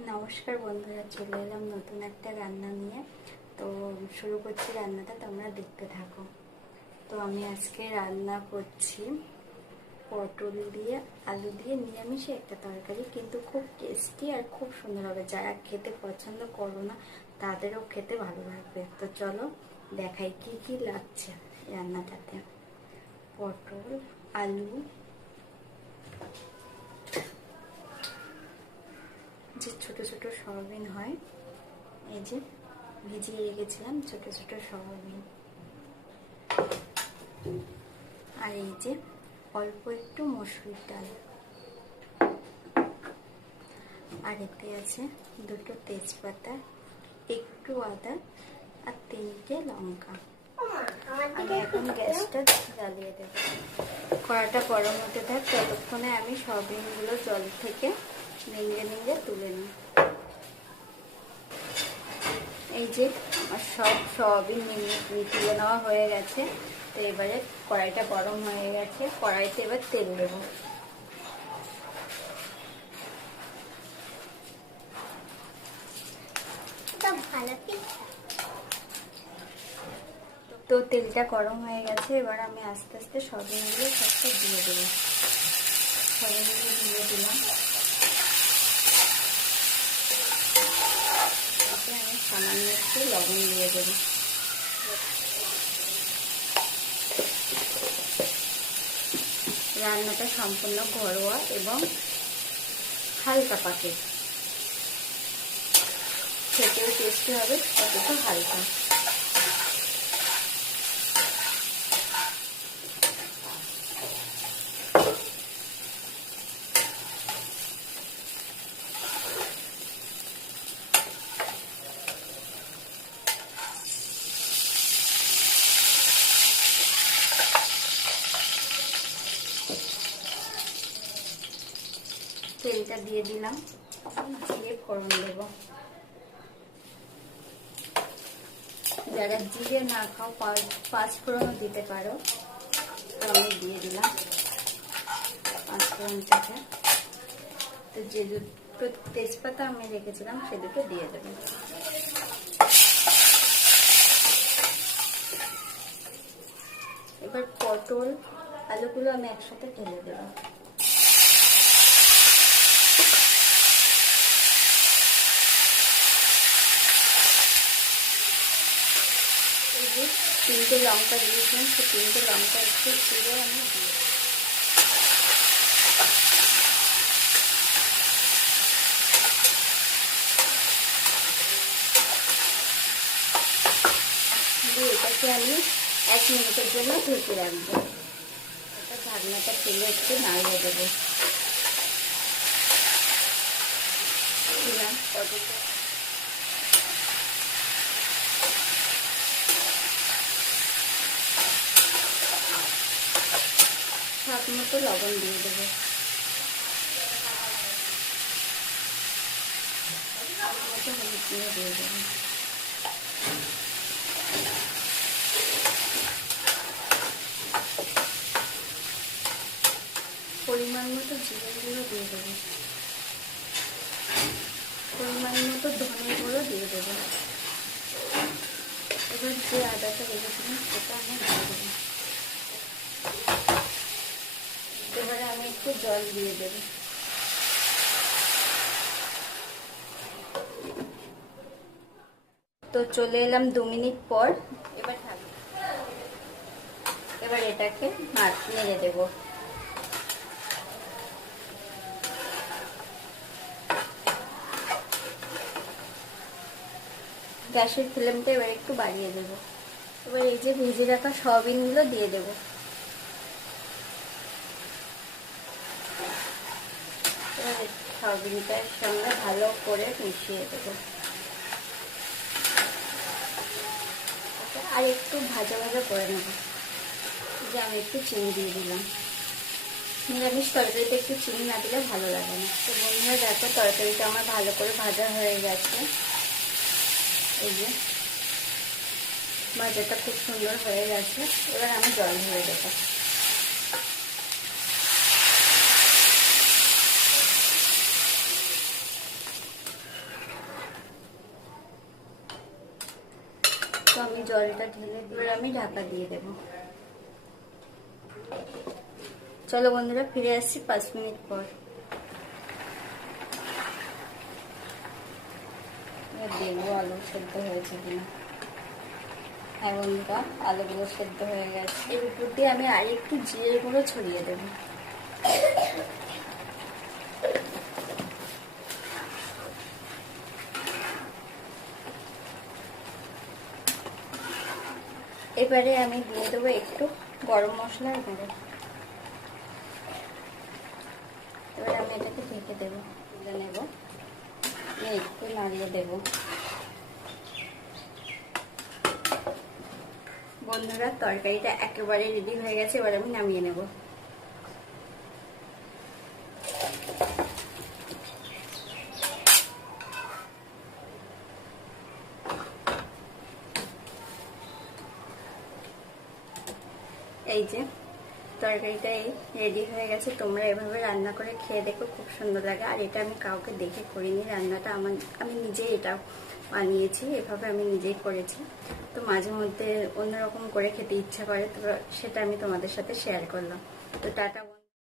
নমস্কার বন্ধুরা, চলে এলাম নতুন একটা রান্না নিয়ে। তো শুরু করছি রান্নাটা, তোমরা দেখতে থাকো। তো আমি আজকে রান্না করছি পটল দিয়ে আলু দিয়ে নিরামিষে একটা তরকারি, কিন্তু খুব টেস্টি আর খুব সুন্দর হবে। যারা খেতে পছন্দ করো না তাদেরও খেতে ভালো লাগবে। তো চলো দেখাই কি কি লাগছে রান্নাটাতে। পটল, আলু, যে ছোট ছোট সয়াবিন হয়, এই যে ভিজিয়ে রেখেছিলাম ছোট ছোট সয়াবিন, আর এই যে অল্প একটু মসুর ডাল, আর এতে আছে দুটো তেজপাতা, একটু আদা আর 3টে লঙ্কা। আমি এখন গ্যাসটা জ্বালিয়ে দেবো। কড়াটা গরম হতে থাক, ততক্ষণে আমি সয়াবিনগুলো জল থেকে নিংড়ে নিংড়ে তুলে নিই। এই যে আমার সব সয়াবিন তুলে নেওয়া হয়ে গেছে। তো এবারে কড়াইটা গরম হয়ে গেছে, কড়াইতে এবার তেল দেবো। তো তেলটা গরম হয়ে গেছে, এবার আমি আস্তে আস্তে সয়াবিনগুলো সবটা দিয়ে দেবো। সয়াবিনগুলো দিয়ে দিলাম। তাতে আমি সামান্য একটু লবণ দিয়ে দেবো। রান্নাটা সম্পূর্ণ ঘরোয়া এবং হালকা পাকে, খেতেও টেস্টি হবে, অতটা হালকা। তেলটা দিয়ে দিলাম, জিরে ফোড়ন দেব। যারা জিরে না খাও পাঁচ ফোড়নও দিতে পারো। তো আমি দিয়ে দিলাম পাঁচ ফোড়নটাকে। তো যে দুটো তেজপাতা আমি রেখেছিলাম সে দুটো দিয়ে দেবো। এবার পটল আলুগুলো আমি একসাথে ঢেলে দেবো। এই যে 3টে লঙ্কা দিয়েছিলাম, সে 3টে লঙ্কা একটু ছিঁড়ে আমি দিয়ে এটাকে আমি 1 মিনিটের জন্য ঢেকে রাখবো। এটা ঢাকনাটা তুলে একটু নাড়িয়ে দেবো। দিলাম পটলটা, স্বাদ মতো লবণ দিয়ে দেবো। হলুদ দিয়ে দেবো। পরিমাণ মতো জিরে গুঁড়ো দিয়ে দেবো। পরিমাণ মতো ধনে গুঁড়ো দিয়ে দেবো। এবার যে আদাটা রেখেছিলাম সেটা আমি দিয়ে দেবো। এবারে আমি একটু জল দিয়ে দেবো। তো চলে এলাম 2 মিনিট পর। এবার এটাকে নেড়ে দেবো। গ্যাসের ফ্লেমটা এবার একটু বাড়িয়ে দেবো। এবার এই যে ভেজে রাখা সয়াবিনগুলো দিয়ে দেবো। এবার সয়াবিনটার সঙ্গে ভালো করে মিশিয়ে দেবো। আর একটু ভাজা ভাজা করে নেব। যে আমি একটু চিনি দিয়ে দিলাম। নিরামিষ তরকারিতে একটু চিনি না দিলে ভালো লাগে না। তো বন্ধুরা দেখো, তরকারিটা আমার ভালো করে ভাজা হয়ে গেছে। এই যে ভাজাটা খুব সুন্দর হয়ে গেছে। এবার আমি জল ধরে দেবো। জলটা ঢেলে দিয়ে আমি ঢাকা দিয়ে দেব। চলো বন্ধুরা, ফিরে আসছি 5 মিনিট পর। দেখবো আলু সেদ্ধ হয়েছে কিনা। হ্যাঁ বন্ধুরা, আলুগুলো সেদ্ধ হয়ে গেছে। এর উপর দিয়ে আমি আরেকটু জিরে গুঁড়ো ছড়িয়ে দেবো। এবারে আমি দিয়ে দেবো একটু গরম মশলার গুঁড়ো। এবারে আমি এটাকে ঢেকে দেবো, তুলে নেব, একটু নাড়িয়ে দেব। বন্ধুরা, তরকারিটা একেবারে রেডি হয়ে গেছে, এবার আমি নামিয়ে নেব। এই যে তরকারিটা রেডি হয়ে গেছে। তোমরা এভাবে রান্না করে খেয়ে দেখো, খুব সুন্দর লাগে। আর এটা আমি কাউকে দেখে করিনি, রান্নাটা আমি নিজেই এটা বানিয়েছি, এভাবে আমি নিজেই করেছি। তো মাঝে মধ্যে অন্যরকম করে খেতে ইচ্ছা করে, তো সেটা আমি তোমাদের সাথে শেয়ার করলাম। তো টাটা।